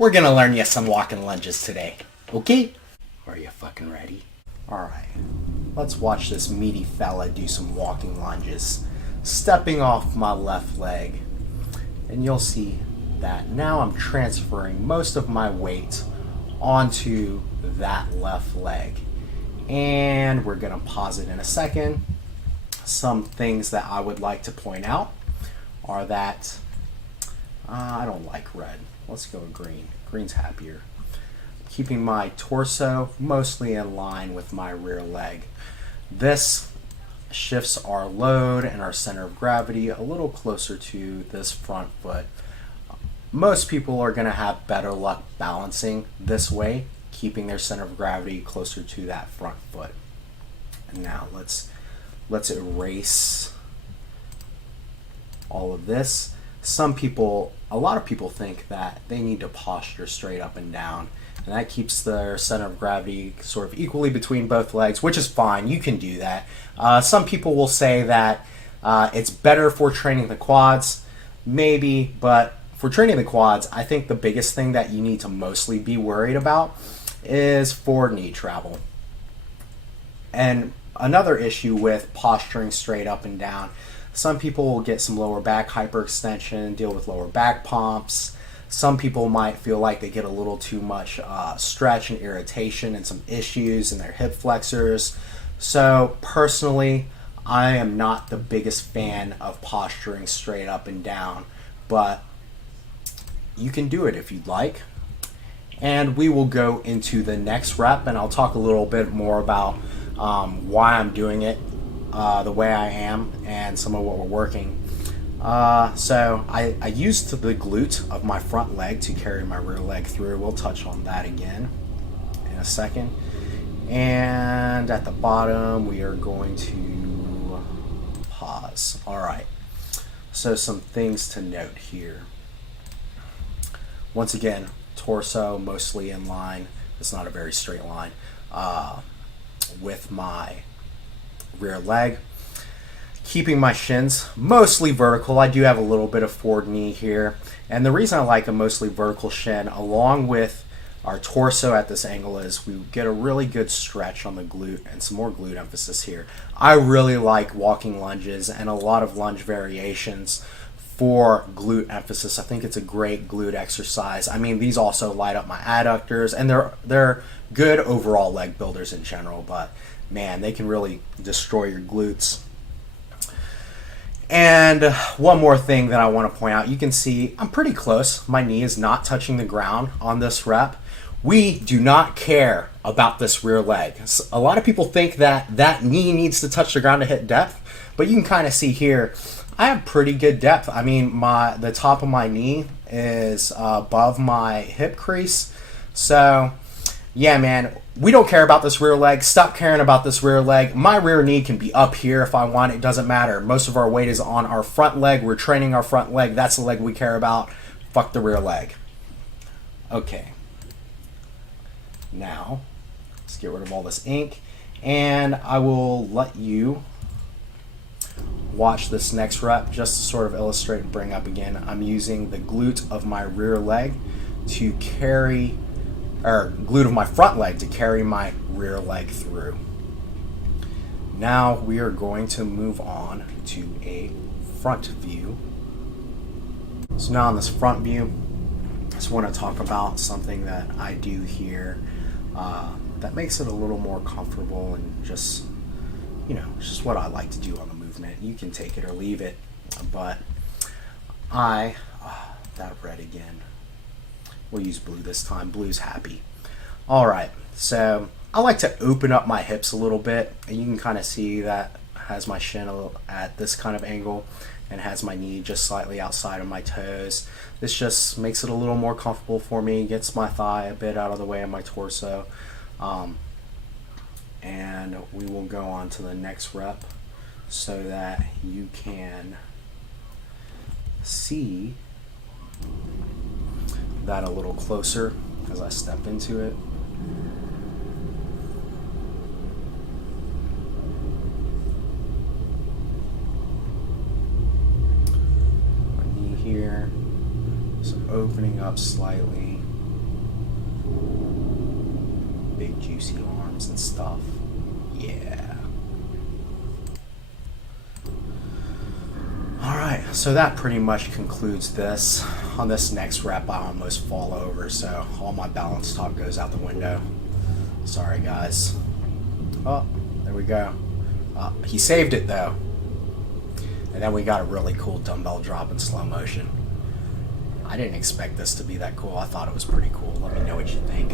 We're gonna learn you some walking lunges today, okay? Are you fucking ready? Alright, let's watch this meaty fella do some walking lunges. Stepping off my left leg, and you'll see that now I'm transferring most of my weight onto that left leg. And we're gonna pause it in a second. Some things that I would like to point out are that I don't like red. Let's go with green. Green's happier. Keeping my torso mostly in line with my rear leg. This shifts our load and our center of gravity a little closer to this front foot. Most people are going to have better luck balancing this way, keeping their center of gravity closer to that front foot. And now let's erase all of this. A lot of people think that they need to posture straight up and down, and that keeps their center of gravity sort of equally between both legs, which is fine. You can do that. Some people will say that it's better for training the quads, maybe, but for training the quads, I think the biggest thing that you need to mostly be worried about is forward knee travel. And another issue with posturing straight up and down, some people will get some lower back hyperextension, deal with lower back pumps. Some people might feel like they get a little too much stretch and irritation and some issues in their hip flexors. So personally, I am not the biggest fan of posturing straight up and down, but you can do it if you'd like. And we will go into the next rep, and I'll talk a little bit more about why I'm doing it the way I am and some of what we're working. So I used the glute of my front leg to carry my rear leg through. We'll touch on that again in a second. And at the bottom, we are going to pause. All right. So some things to note here. Once again, torso mostly in line. It's not a very straight line with my rear leg. Keeping my shins mostly vertical. I do have a little bit of forward knee here, and the reason I like a mostly vertical shin along with our torso at this angle is we get a really good stretch on the glute and some more glute emphasis here. I really like walking lunges and a lot of lunge variations for glute emphasis. I think it's a great glute exercise. I mean, these also light up my adductors, and they're good overall leg builders in general, but man, they can really destroy your glutes. And one more thing that I want to point out, you can see I'm pretty close. My knee is not touching the ground on this rep. We do not care about this rear leg. A lot of people think that that knee needs to touch the ground to hit depth, but you can kind of see here, I have pretty good depth. I mean, the top of my knee is above my hip crease. So yeah, man, we don't care about this rear leg. Stop caring about this rear leg. My rear knee can be up here if I want. It doesn't matter. Most of our weight is on our front leg. We're training our front leg. That's the leg we care about. Fuck the rear leg. Okay. Now, let's get rid of all this ink. And I will let you watch this next rep just to sort of illustrate and bring up again. I'm using the glute of my rear leg to carry, or glute of my front leg to carry my rear leg through. Now we are going to move on to a front view. So now on this front view, I just want to talk about something that I do here that makes it a little more comfortable and just, you know, it's just what I like to do on the movement. You can take it or leave it, but that red again. We'll use blue this time. Blue's happy. All right, so I like to open up my hips a little bit, and you can kind of see that has my shin at this kind of angle and has my knee just slightly outside of my toes. This just makes it a little more comfortable for me, gets my thigh a bit out of the way of my torso. And we will go on to the next rep so that you can see that a little closer as I step into it. My knee here is opening up slightly. juicy arms and stuff. Yeah. Alright, so that pretty much concludes this. On this next rep, I almost fall over, so all my balance talk goes out the window. Sorry, guys. Oh, there we go. He saved it, though. And then we got a really cool dumbbell drop in slow motion. I didn't expect this to be that cool. I thought it was pretty cool. Let me know what you think.